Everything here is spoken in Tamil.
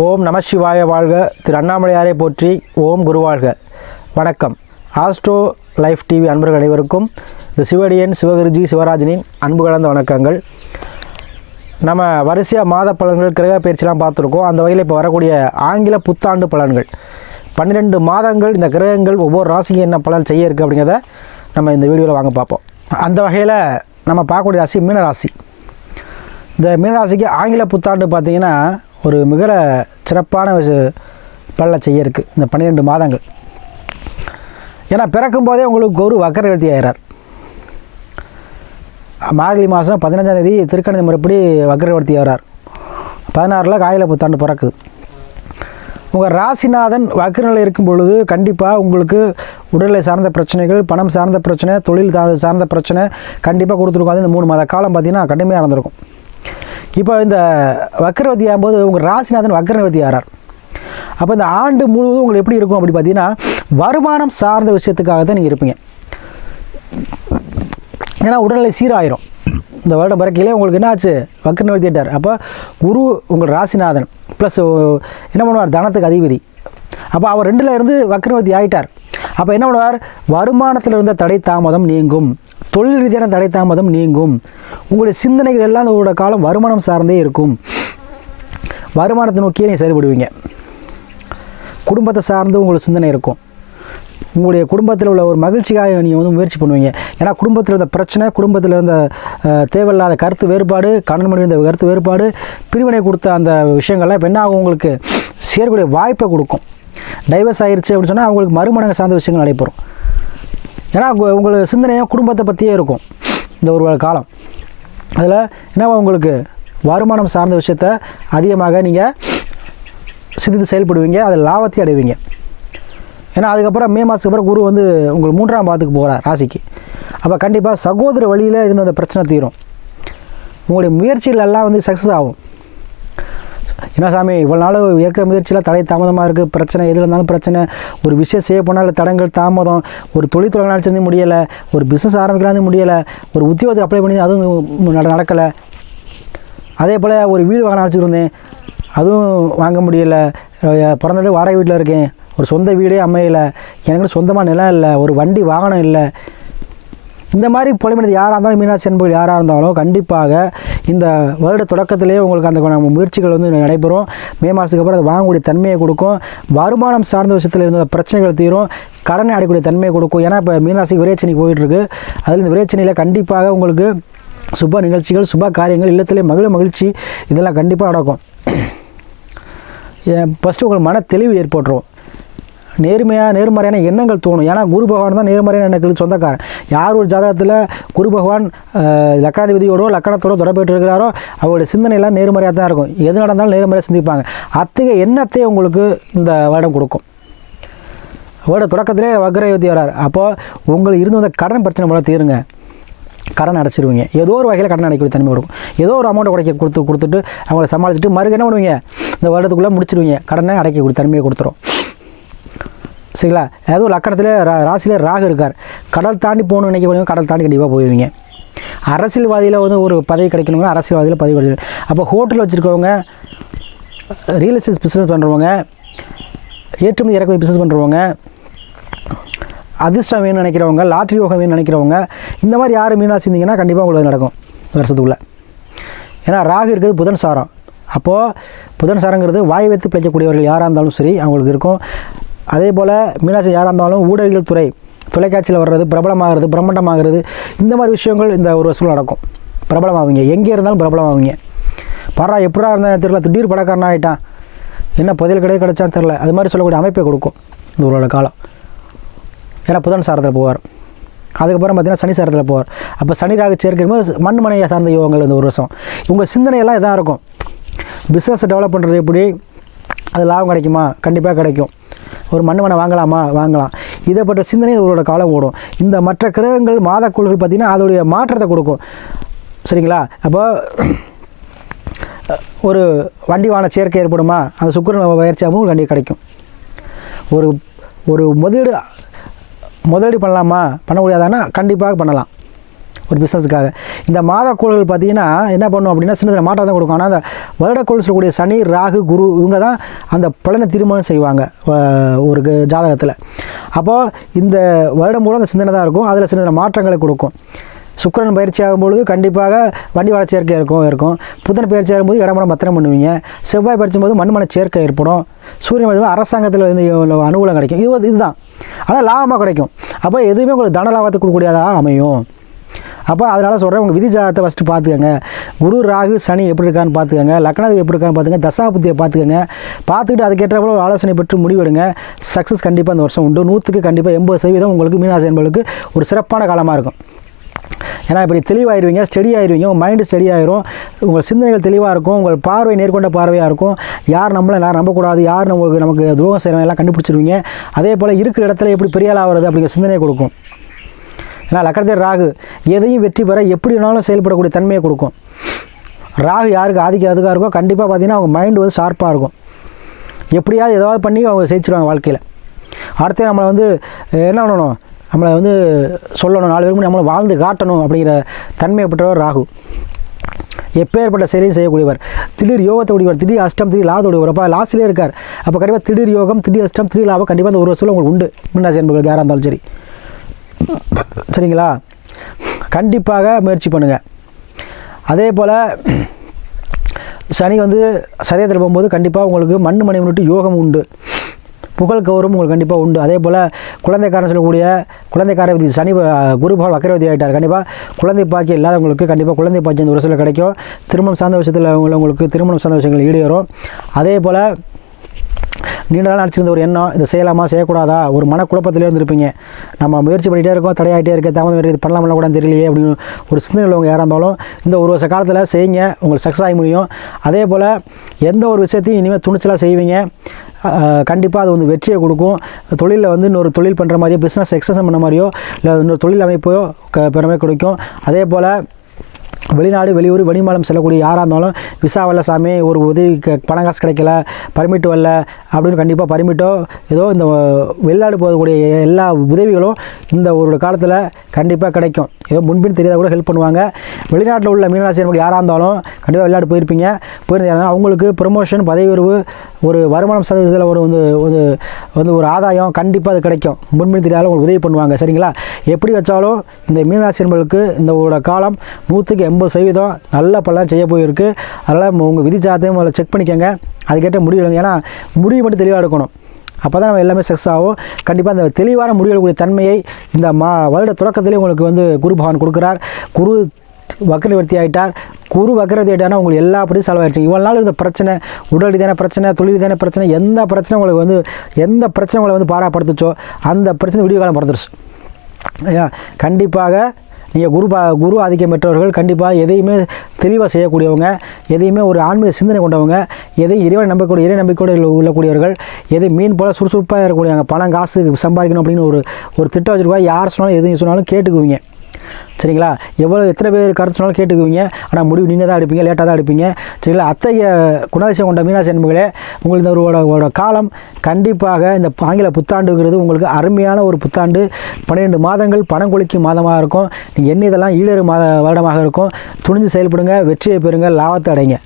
ஓம் நம சிவாய வாழ்க. திரு அண்ணாமலையாரை போற்றி ஓம் குருவாழ்க வணக்கம். ஆஸ்ட்ரோ லைஃப் டிவி அன்பர்கள் அனைவருக்கும் இந்த சிவடியன் சிவகுருஜி சிவராஜனின் அன்பு கலந்த வணக்கங்கள். நம்ம வரிசையாக மாத பலன்கள் கிரக பயிற்சிலாம் பார்த்துருக்கோம். அந்த வகையில் இப்போ வரக்கூடிய ஆங்கில புத்தாண்டு பலன்கள். பன்னிரெண்டு மாதங்கள் இந்த கிரகங்கள் ஒவ்வொரு ராசிக்கு என்ன பலன் செய்ய இருக்குது அப்படிங்கிறத நம்ம இந்த வீடியோவில் வாங்க பார்ப்போம். அந்த வகையில் நம்ம பார்க்கக்கூடிய ராசி மீன ராசி இந்த மீனராசிக்கு ஆங்கில புத்தாண்டு பார்த்திங்கன்னா ஒரு மிக சிறப்பான விஷ செய்ய இருக்குது இந்த பன்னிரெண்டு மாதங்கள். ஏன்னா பிறக்கும் போதே உங்களுக்கு குரு வக்கரவர்த்தி ஆகிறார் மார்கழி மாதம் பதினஞ்சாம் தேதி திருக்கணித முறைப்படி வக்கரவர்த்தி ஆகிறார். பதினாறில் காயில புத்தாண்டு பிறக்குது. உங்கள் ராசிநாதன் வக்கரநிலை இருக்கும் பொழுது கண்டிப்பாக உங்களுக்கு உடல்நிலை சார்ந்த பிரச்சனைகள் பணம் சார்ந்த பிரச்சனை தொழில் சார்ந்த பிரச்சனை கண்டிப்பாக கொடுத்துருக்கும். அது இந்த மூணு மாத காலம் பார்த்தீங்கன்னா கடுமையாக இருந்திருக்கும் இப்போ இந்த வக்கரவதி ஆகும்போது உங்கள் ராசிநாதன் வக்கரவதி ஆறார். அப்போ இந்த ஆண்டு முழுவதும் உங்களுக்கு எப்படி இருக்கும் அப்படி பார்த்தீங்கன்னா வருமானம் சார்ந்த விஷயத்துக்காக தான் நீங்கள் இருப்பீங்க. ஏன்னா உடல்நிலை சீராயிரும். இந்த வருடம் பிறக்கையிலே உங்களுக்கு என்ன ஆச்சு வக்கர நிறுத்திட்டார் அப்போ குரு உங்கள் ராசிநாதன் ப்ளஸ் என்ன பண்ணுவார்? தனத்துக்கு அதிபதி. அப்போ அவர் ரெண்டில் இருந்து வக்கரவர்த்தி ஆகிட்டார் அப்போ என்ன பண்ணுவார்? வருமானத்தில் இருந்த தடை தாமதம் நீங்கும். தொழில் ரீதியான தடை தாமதம் நீங்கும். உங்களுடைய சிந்தனைகள் எல்லாம் உங்களோட காலம் வருமானம் சார்ந்தே இருக்கும். வருமானத்தை நோக்கியே நீங்கள் செயல்படுவீங்க. குடும்பத்தை சார்ந்து உங்களுக்கு சிந்தனை இருக்கும். உங்களுடைய குடும்பத்தில் உள்ள ஒரு மகிழ்ச்சிக்காக நீங்கள் வந்து முயற்சி பண்ணுவீங்க. ஏன்னா குடும்பத்தில் இருந்த பிரச்சனை குடும்பத்தில் இருந்த தேவையில்லாத கருத்து வேறுபாடு கணவன் மனைவி இருந்த கருத்து வேறுபாடு பிரிவினை கொடுத்த அந்த விஷயங்கள்லாம் இப்போ என்ன ஆகும் உங்களுக்கு? சேரக்கூடிய வாய்ப்பை கொடுக்கும். டைவர்ஸ் ஆயிடுச்சு அப்படின்னு சொன்னால் அவங்களுக்கு மறுமணங்கள் சார்ந்த விஷயங்கள் நடைபெறும். ஏன்னா உங்களுக்கு சிந்தனையாக குடும்பத்தை பற்றியே இருக்கும். இந்த ஒரு காலம். அதில் என்னவா உங்களுக்கு வருமானம் சார்ந்த விஷயத்த அதிகமாக நீங்கள் சிந்தித்து செயல்படுவீங்க அதில் லாபத்தை அடைவீங்க. ஏன்னா அதுக்கப்புறம் மே மாதத்துக்கு அப்புறம் குரு வந்து உங்களுக்கு மூன்றாம் பாதத்துக்கு போகிறார் ராசிக்கு. அப்போ கண்டிப்பாக சகோதர வழியில் இருந்த அந்த பிரச்சனை தீரும். உங்களுடைய முயற்சிகள் எல்லாம் வந்து சக்ஸஸ் ஆகும். என்ன சாமி இவ்வளோ நாள் ஏற்க முயற்சியில் தடை தாமதமாக இருக்குது பிரச்சனை எதில் இருந்தாலும் பிரச்சனை. ஒரு விஷயம் செய்ய போனால் தடங்கள் தாமதம். ஒரு தொழில் தொடங்கினாலும் முடியலை. ஒரு பிஸ்னஸ் ஆரம்பிக்கலாம்னு முடியலை. ஒரு உத்தியோகத்தை அப்ளை பண்ணி அதுவும் நடக்கலை. அதே போல் ஒரு வீடு வாங்க நினச்சிட்டு அதுவும் வாங்க முடியலை. பிறந்தது வாடகை வீட்டில் இருக்கேன். ஒரு சொந்த வீடே அமையலை. எனக்கு சொந்தமாக நிலம் இல்லை. ஒரு வண்டி வாகனம் இல்லை. இந்த மாதிரி புலம்பினது யாராக இருந்தாலும் மீனாட்சி என்பது யாராக இருந்தாலும் கண்டிப்பாக இந்த வருட தொடக்கத்திலேயே உங்களுக்கு அந்த நம்ம முயற்சிகள் வந்து நடைபெறும். மே மாதத்துக்கு அப்புறம் அது வாங்கக்கூடிய தன்மையை கொடுக்கும். வருமானம் சார்ந்த விஷயத்தில் இருந்த பிரச்சனைகள் தீரும். கடனை அடையக்கூடிய தன்மையை கொடுக்கும். ஏன்னா இப்போ மீனாட்சி விரைச்சனி போயிட்டுருக்கு. அதில் இந்த விரேச்சனையில் கண்டிப்பாக உங்களுக்கு சுப நிகழ்ச்சிகள் சுப காரியங்கள் இல்லத்திலே மகிழ மகிழ்ச்சி இதெல்லாம் கண்டிப்பாக நடக்கும். ஃபஸ்ட்டு உங்களுக்கு மன தெளிவு ஏற்பட்டுரும். நேர்மையாக நேர்மறையான எண்ணங்கள் தோணும். ஏன்னா குரு பகவான் தான் நேர்மறையான எண்ணங்களுக்கு சொந்தக்காரன் யார் ஒரு ஜாதகத்தில் குரு பகவான் லக்காதிபதியோடோ லக்கணத்தோட தொடர்பெற்று இருக்கிறாரோ அவருடைய சிந்தனையெல்லாம் நேர்மறையாக தான் இருக்கும். எது நடந்தாலும் நேர்மறையாக சிந்திப்பாங்க. அத்தகைய எண்ணத்தை உங்களுக்கு இந்த வருடம் கொடுக்கும். வருட தொடக்கத்திலே வக்ரயுத்தி வரார் அப்போது உங்களுக்கு இருந்து வந்த கடன் பிரச்சனை போல தீருங்க. கடன் அடைச்சிருவீங்க. ஏதோ ஒரு வகையில் கடன் அடைக்கக்கூடிய தன்மை கொடுக்கும் ஏதோ ஒரு அமௌண்ட் உடைக்க கொடுத்து கொடுத்துட்டு அவங்கள சமாளிச்சுட்டு மறுக்க என்ன பண்ணுவீங்க? இந்த வருடத்துக்குள்ளே முடிச்சிருவீங்க. கடனை அடைக்கக்கூடிய தன்மையை கொடுத்துரும். சரிங்களா? ஏதோ லக்கணத்தில் ரா ராசியில் ராகு இருக்கார். கடல் தாண்டி போகணும்னு நினைக்க கடல் தாண்டி கண்டிப்பாக போயிடுவீங்க அரசியல்வாதியில் வந்து ஒரு பதவி கிடைக்கணுங்க அரசியல்வாதியில் பதவி கிடைக்கணும். அப்போ ஹோட்டல் வச்சுருக்கவங்க ரியல் எஸ்டேட் பிஸ்னஸ் பண்ணுறவங்க ஏற்றுமதி இறக்குமதி பிஸ்னஸ் பண்ணுறவங்க அதிர்ஷ்டம் வேணும்னு நினைக்கிறவங்க லாட்ரி யோகம் வேணும்னு நினைக்கிறவங்க இந்த மாதிரி யார் மீனாசி இருந்தீங்கன்னா கண்டிப்பாக உங்களுக்கு நடக்கும் வருஷத்துக்குள்ளே. ஏன்னா ராகு இருக்கிறது புதன் சாரம். அப்போது புதன் சாரங்கிறது வாய் வைத்து பிழைக்கக்கூடியவர்கள் யாராக இருந்தாலும் சரி அவங்களுக்கு இருக்கும். அதே போல் மீனாட்சி யாராக இருந்தாலும் ஊடகங்கள் துறை தொலைக்காட்சியில் வர்றது பிரபலமாகிறது பிரம்மாண்டமாகிறது இந்த மாதிரி விஷயங்கள் இந்த ஒரு வருஷம் நடக்கும். பிரபலமாகுங்க எங்கே இருந்தாலும் பிரபலமாகுங்க பரா எப்படா இருந்தால் தெரியல. திடீர் பணக்காரனா ஆகிட்டான் என்ன புதையல் கிடையாது கிடைச்சான்னு தெரில அது மாதிரி சொல்லக்கூடிய அமைப்பை கொடுக்கும் இந்த ஒரு காலம். ஏன்னா புதன் சாரத்தில் போவார். அதுக்கப்புறம் பார்த்திங்கன்னா சனி சாரத்தில் போவார். அப்போ சனி ராகு சேர்க்கும்போது மண் மனையை சார்ந்த யோகங்கள் இந்த ஒரு வருஷம். உங்கள் சிந்தனையெல்லாம் இதாக இருக்கும். பிஸ்னஸை டெவலப் பண்ணுறது எப்படி? அது லாபம் கிடைக்குமா? கண்டிப்பாக கிடைக்கும். ஒரு மண் மனை வாங்கலாமா? வாங்கலாம். இதை பற்ற சிந்தனை உங்களோட காலம் ஓடும். இந்த மற்ற கிரகங்கள் மாதக்குழுகள் பார்த்திங்கன்னா அதோடைய மாற்றத்தை கொடுக்கும். சரிங்களா? அப்போ ஒரு வண்டி வாகன சேர்க்கை ஏற்படுமா? அந்த சுக்கரன் பயிற்சியாகவும் கண்டிப்பாக கிடைக்கும். ஒரு ஒரு முதலீடு முதலீடு பண்ணலாமா? பண்ண முடியாதானா கண்டிப்பாக பண்ணலாம். ஒரு பிஸ்னஸுக்காக இந்த மாதக்கோள்கள் பார்த்தீங்கன்னா என்ன பண்ணும் அப்படின்னா சின்ன சின்ன மாற்றம் தான் கொடுக்கும். ஆனால் அந்த வருடக்கோள் சொல்லக்கூடிய சனி ராகு குரு இவங்க தான் அந்த பலனை திருமணம் செய்வாங்க ஒரு ஜாதகத்தில். அப்போது இந்த வருடம் மூலம் அந்த சிந்தனை தான் இருக்கும். அதில் சின்ன சின்ன மாற்றங்களை கொடுக்கும். சுக்கிரன் பயிற்சி ஆகும்பொழுது கண்டிப்பாக வண்டி வாழ சேர்க்கை இருக்கும் இருக்கும். புதன் பயிற்சி ஆகும்போது இடமரம் பத்திரம் பண்ணுவீங்க. செவ்வாய் பயிற்சியும் போது மண்மன சேர்க்கை ஏற்படும். சூரியன் பயிற்சி அரசாங்கத்தில் வந்து அனுகூலம் கிடைக்கும். இது இதுதான். ஆனால் லாபமாக கிடைக்கும். அப்போ எதுவுமே உங்களுக்கு தன லாபத்தை கொடுக்கக்கூடியதாக அமையும். அப்போ அதனால் சொல்கிறேன் உங்கள் விதி ஜாதகத்தை ஃபஸ்ட்டு பார்த்துக்கோங்க. குரு ராகு சனி எப்படி இருக்கான்னு பார்த்துக்கங்க. லக்னாதி எப்படி இருக்கான்னு பார்த்துங்க தசாபுத்தியை பார்த்துக்கோங்க. பார்த்துக்கிட்டு அதுக்கேற்றபோல ஒரு ஆலோசனை பெற்று முடிவெடுங்க. சக்ஸஸ் கண்டிப்பாக இந்த வருஷம் உண்டு. நூற்றுக்கு கண்டிப்பாக எண்பது சதவீதம் உங்களுக்கு மீனாசி என்பதுக்கு ஒரு சிறப்பான காலமாக இருக்கும். ஏன்னா இப்படி தெளிவாயிருவீங்க ஸ்டடி ஆயிருவீங்க உங்கள் மைண்டு ஸ்டெடி ஆயிரும். உங்கள் சிந்தனைகள் தெளிவாக இருக்கும். உங்கள் பார்வை நேர்கொண்ட பார்வையாக இருக்கும். யார் நம்மளை யார் நம்பக்கூடாது? யார் நம்மளுக்கு நமக்கு துரோகம் செய்கிறவங்க எல்லாம் கண்டுபிடிச்சிருவீங்க. அதே போல் இருக்கிற இடத்துல எப்படி பெரிய ஆளாக வருது அப்படிங்கிற சிந்தனையை கொடுக்கும். ஏன்னா லக்கணத்தில் ராகு எதையும் வெற்றி பெற எப்படி வேணாலும் செயல்படக்கூடிய தன்மையை கொடுக்கும். ராகு யாருக்கு ஆதிக்க அதுக்காக இருக்கோ கண்டிப்பாக பார்த்தீங்கன்னா அவங்க மைண்டு வந்து ஷார்ப்பாக இருக்கும். எப்படியாவது ஏதாவது பண்ணி அவங்க ஜெயிச்சிருவாங்க வாழ்க்கையில். அடுத்து நம்மளை வந்து என்ன பண்ணணும்? நம்மளை வந்து சொல்லணும் நாலு பேருக்கு நம்மளை வாழ்ந்து காட்டணும் அப்படிங்கிற தன்மையை பெற்றவர் ராகு. எப்பேற்பட்ட செயலையும் செய்யக்கூடியவர். திடீர் யோகத்தை உடையவர் திடீர் அஷ்டம் திடீர் லாபத்தை உடையவர் அப்போ லாஸ்ட்லேயே இருக்கார். அப்போ கண்டிப்பாக திடீர் யோகம் திடீர் அஷ்டம் திடீர் லாபம் கண்டிப்பாக அந்த ஒரு வருஷத்தில் உங்களுக்கு உண்டு. மீனாசி என்பவர்கள் யாராக இருந்தாலும் சரி. சரிங்களா? கண்டிப்பாக முயற்சி பண்ணுங்கள் அதே போல் சனி வந்து சதயத்தில் போகும்போது கண்டிப்பாக உங்களுக்கு மண்ணு மனை முன்னிட்டு யோகம் உண்டு. புகழ் கௌரவம் உங்களுக்கு கண்டிப்பாக உண்டு. அதே போல் குழந்தைக்காரன் சொல்லக்கூடிய குழந்தைக்கார விதி சனி குருபால் குரு வக்கரவதி ஆகிட்டார் கண்டிப்பாக குழந்தை பாக்கியம் இல்லாதவங்களுக்கு கண்டிப்பாக குழந்தை பாக்கியம் இந்த ஒரு சில கிடைக்கும். திருமணம் சார்ந்த விஷயத்தில் உங்களுக்கு திருமணம் சார்ந்த விஷயங்கள் ஈடேறும் அதே போல் நீண்ட நாள் நினச்சிருந்த ஒரு எண்ணம் இதை செய்யலாமா செய்யக்கூடாதா? ஒரு மனக்குழப்பத்திலே இருந்திருப்பீங்க. நம்ம முயற்சி பண்ணிகிட்டே இருக்கோம் தடையாகிட்டே இருக்க தாமதம் இது பண்ணலாம் கூட தெரியலையே அப்படின்னு ஒரு சிந்தனை உள்ளவங்க யாராக இருந்தாலும் இந்த ஒரு வருஷ காலத்தில் செய்யுங்க உங்களுக்கு சக்ஸஸ் ஆகி முடியும். அதே போல் எந்த ஒரு விஷயத்தையும் இனிமேல் துணிச்சலாக செய்வீங்க. கண்டிப்பாக அது வந்து வெற்றியை கொடுக்கும். தொழிலில் வந்து இன்னொரு தொழில் பண்ணுற மாதிரியோ பிஸ்னஸ் எக்ஸசன் பண்ண மாதிரியோ இல்லை இன்னொரு தொழில் அமைப்போ க பெருமை கொடுக்கும். அதே போல் வெளிநாடு வெளியூர் வெளிமாலம் செல்லக்கூடிய யாராக இருந்தாலும் விசா வரல சாமி ஒரு உதவி க- பணம் காசு கிடைக்கல பர்மிட் வரல அப்படின்னு கண்டிப்பாக பர்மிட்டோ ஏதோ இந்த வெளிநாடு போகக்கூடிய எல்லா உதவிகளும் இந்த ஒரு காலத்தில் கண்டிப்பாக கிடைக்கும். ஏதோ முன்பின் தெரியாத கூட ஹெல்ப் பண்ணுவாங்க. வெளிநாட்டில் உள்ள மீனராசி நமக்கு யாராக இருந்தாலும் கண்டிப்பாக வெளிநாடு போயிருப்பீங்க. போயிருந்தாங்க அவங்களுக்கு ப்ரொமோஷன் பதவி உயர்வு ஒரு வருமானம் சதவீதத்தில் ஒரு வந்து ஒரு வந்து ஒரு ஆதாயம் கண்டிப்பாக அது கிடைக்கும். முன்பின் தெரியாத உங்களுக்கு உதவி பண்ணுவாங்க. சரிங்களா? எப்படி வச்சாலும் இந்த மீனராசி என்பவர்களுக்கு இந்த ஒரு காலம் நூற்றுக்கு எண்பது சதவீதம் நல்ல பலன் செய்ய போயிருக்கு. அதனால் உங்கள் விதி ஜாதகம் அதில் செக் பண்ணிக்கோங்க. அதுக்கேற்ற முடிவு எடுங்க ஏன்னா முடிவு மட்டும் தெளிவாக எடுக்கணும். அப்போ தான் நம்ம எல்லாமே சக்ஸஸ் ஆகும். கண்டிப்பாக அந்த தெளிவான முடிவெடுக்கக்கூடிய தன்மையை இந்த மா வருட தொடக்கத்திலே உங்களுக்கு வந்து குரு பகவான் கொடுக்குறார். குரு வக்கரவர்த்தி ஆகிட்டார் குரு வக்கரவர்த்தி ஆகிட்டார்னா உங்களுக்கு எல்லா அப்படியும் சால்வ் ஆயிடுச்சு இவ்வளோ நாள் இருந்த பிரச்சனை உடல் ரீதியான பிரச்சனை தொழில் ரீதியான பிரச்சனை எந்த பிரச்சனை உங்களுக்கு வந்து எந்த பிரச்சனை உங்களை வந்து பாராப்படுத்துச்சோ அந்த பிரச்சனை விடிய காலம் பறந்துருச்சு. ஐயா கண்டிப்பாக நீங்கள் குரு பா குரு ஆதிக்கம் பெற்றவர்கள் கண்டிப்பாக எதையுமே தெளிவாக செய்யக்கூடியவங்க எதையுமே ஒரு ஆன்மீக சிந்தனை கொண்டவங்க எதையும் இறைவன் நம்பக்கூடிய இறை நம்பிக்கையோடு உள்ளக்கூடியவர்கள் எதை மீன் போல் சுறுசுறுப்பாக இருக்கக்கூடியவங்க பணம் காசு சம்பாதிக்கணும் அப்படின்னு ஒரு ஒரு திட்டம் வச்சுருக்கா யார் சொன்னாலும் எதையும் சொன்னாலும் கேட்டுக்குவீங்க. சரிங்களா? எவ்வளோ எத்தனை பேர் கருத்து சொன்னாலும் கேட்டுக்குவீங்க. ஆனால் முடிவு நீங்கள் தான் எடுப்பீங்க லேட்டாக தான் எடுப்பீங்க. சரிங்களா? அத்தகைய குணாதிசயம் கொண்ட மீனாசி என்பர்களே உங்களுக்கு இந்த ஒரு காலம் கண்டிப்பாக இந்த ஆங்கில புத்தாண்டுங்கிறது உங்களுக்கு அருமையான ஒரு புத்தாண்டு. பன்னிரெண்டு மாதங்கள் பணம் கொளிக்கும் மாதமாக இருக்கும். நீங்கள் என்ன இதெல்லாம் ஈழறு மாத வருடமாக இருக்கும். துணிஞ்சு செயல்படுங்க வெற்றியை பெறுங்க லாபத்தை அடைங்க.